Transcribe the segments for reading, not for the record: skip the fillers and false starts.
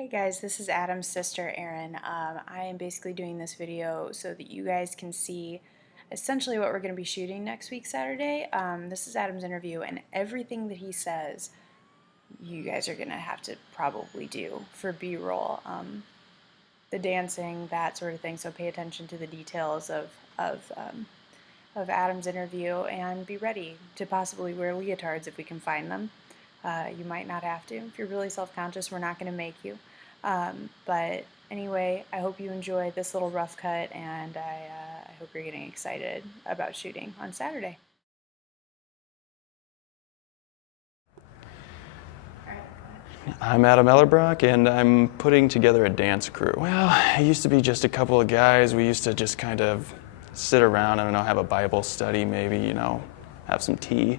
Hey guys, this is Adam's sister, Erin. I am basically doing this video so that you guys can see essentially what we're going to be shooting next week, Saturday. This is Adam's interview, and everything that he says, you guys are going to have to probably do for B-roll. The dancing, that sort of thing, so pay attention to the details of Adam's interview and be ready to possibly wear leotards if we can find them. You might not have to. If you're really self-conscious, we're not going to make you. But anyway, I hope you enjoy this little rough cut, and I hope you're getting excited about shooting on Saturday. I'm Adam Ellerbrock, and I'm putting together a dance crew. Well, it used to be just a couple of guys. We used to just kind of sit around, I don't know, have a Bible study maybe, have some tea,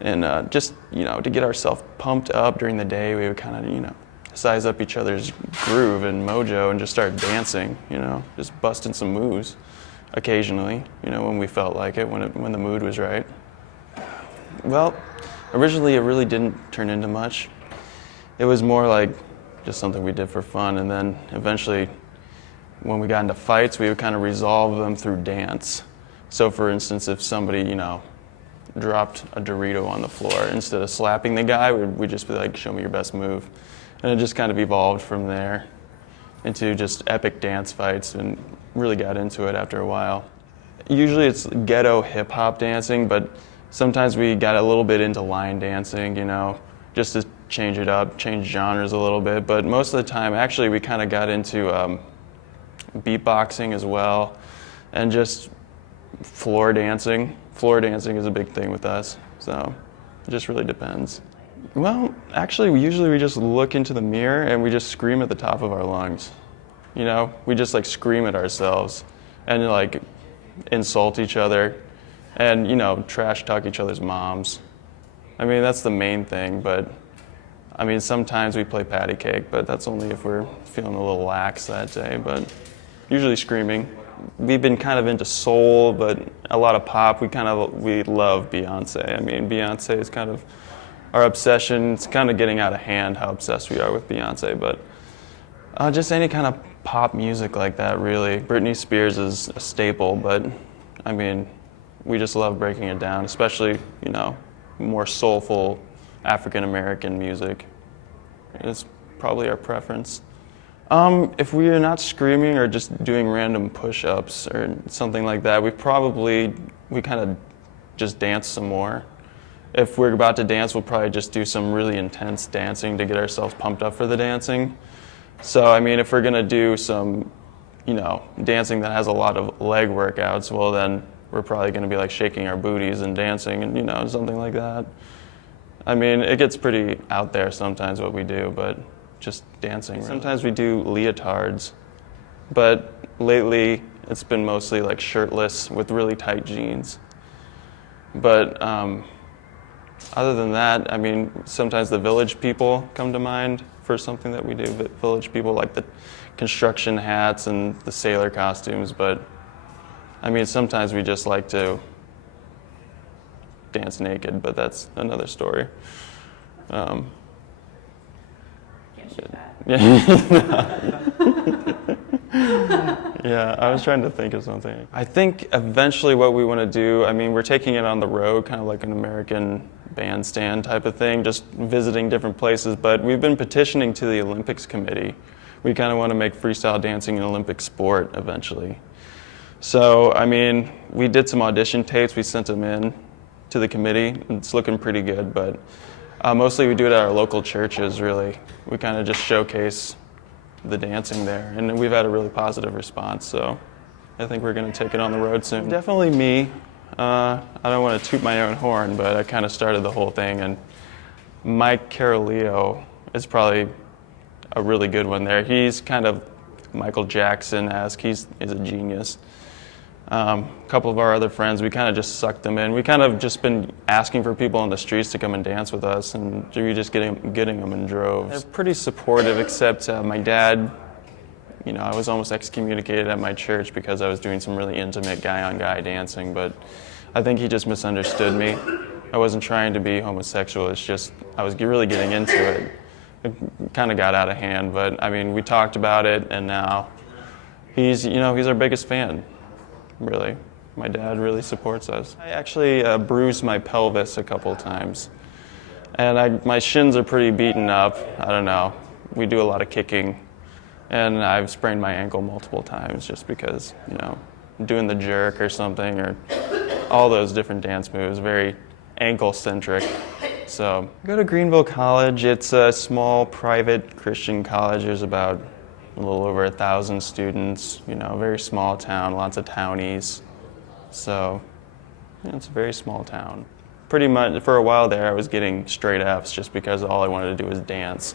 and just, to get ourselves pumped up during the day, we would kind of, size up each other's groove and mojo and just start dancing, just busting some moves occasionally, when we felt like it, when the mood was right. Well, originally it really didn't turn into much. It was more like just something we did for fun, and then eventually when we got into fights, we would kind of resolve them through dance. So for instance, if somebody, dropped a Dorito on the floor, instead of slapping the guy, we'd just be like, show me your best move. And it just kind of evolved from there into just epic dance fights, and really got into it after a while. Usually it's ghetto hip hop dancing, but sometimes we got a little bit into line dancing, just to change it up, change genres a little bit. But most of the time, actually, we kind of got into beatboxing as well, and just floor dancing. Floor dancing is a big thing with us, so it just really depends. Well, actually, we just look into the mirror and we just scream at the top of our lungs. We just scream at ourselves and insult each other and, trash talk each other's moms. I mean, that's the main thing, but I mean, sometimes we play patty cake, but that's only if we're feeling a little lax that day, but usually screaming. We've been kind of into soul, but a lot of pop. We love Beyonce. I mean, Beyonce is kind of our obsession. It's kind of getting out of hand how obsessed we are with Beyonce, but just any kind of pop music like that, really. Britney Spears is a staple, but I mean, we just love breaking it down, especially, more soulful African-American music. It's probably our preference. If we are not screaming or just doing random push-ups or something like that, we kind of just dance some more. If we're about to dance, we'll probably just do some really intense dancing to get ourselves pumped up for the dancing. So, I mean, if we're gonna do some, dancing that has a lot of leg workouts, well then we're probably gonna be shaking our booties and dancing and, something like that. I mean, it gets pretty out there sometimes what we do, but just dancing. Really. Sometimes we do leotards, but lately it's been mostly shirtless with really tight jeans. But other than that, I mean, sometimes the village people come to mind for something that we do. Village people like the construction hats and the sailor costumes, but I mean, sometimes we just like to dance naked, but that's another story. Yeah, I was trying to think of something. I think eventually what we want to do, I mean, we're taking it on the road, kind of like an American bandstand type of thing, just visiting different places, but we've been petitioning to the Olympics committee. We kind of want to make freestyle dancing an Olympic sport eventually. So, I mean, we did some audition tapes, we sent them in to the committee. It's looking pretty good, but mostly we do it at our local churches, really. We kind of just showcase the dancing there, and we've had a really positive response, so I think we're going to take it on the road soon. Definitely me. I don't want to toot my own horn, but I kind of started the whole thing, and Mike Caroleo is probably a really good one there. He's kind of Michael Jackson-esque. He's a genius. A couple of our other friends, we kind of just sucked them in. We kind of just been asking for people on the streets to come and dance with us, and we just getting them in droves. They're pretty supportive, except my dad, I was almost excommunicated at my church because I was doing some really intimate guy-on-guy dancing, but I think he just misunderstood me. I wasn't trying to be homosexual, it's just I was really getting into it. it kind of got out of hand, but I mean, we talked about it, and now he's our biggest fan, really. My dad really supports us. I actually bruised my pelvis a couple times, and my shins are pretty beaten up. I don't know. We do a lot of kicking, and I've sprained my ankle multiple times just because, doing the jerk or something, or all those different dance moves, very ankle-centric. So, I go to Greenville College. It's a small private Christian college. There's about a little over 1,000 students, very small town, lots of townies. So, it's a very small town. Pretty much, for a while there, I was getting straight Fs just because all I wanted to do was dance.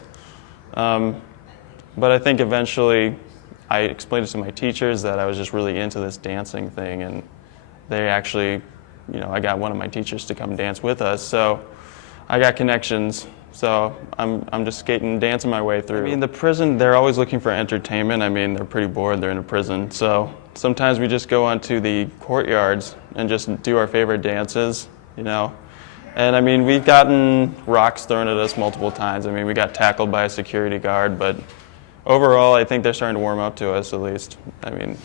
But I think eventually I explained it to my teachers that I was just really into this dancing thing, and they actually, I got one of my teachers to come dance with us, so I got connections. So I'm just skating, dancing my way through. I mean, the prison, they're always looking for entertainment. I mean, they're pretty bored, they're in a prison. So sometimes we just go onto the courtyards and just do our favorite dances, And I mean, we've gotten rocks thrown at us multiple times. I mean, we got tackled by a security guard, but overall, I think they're starting to warm up to us, at least. I mean,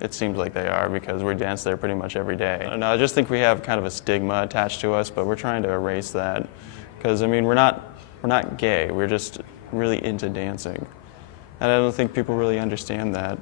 it seems like they are, because we dance there pretty much every day. And I just think we have kind of a stigma attached to us, but we're trying to erase that. Because, I mean, we're not gay, we're just really into dancing. And I don't think people really understand that.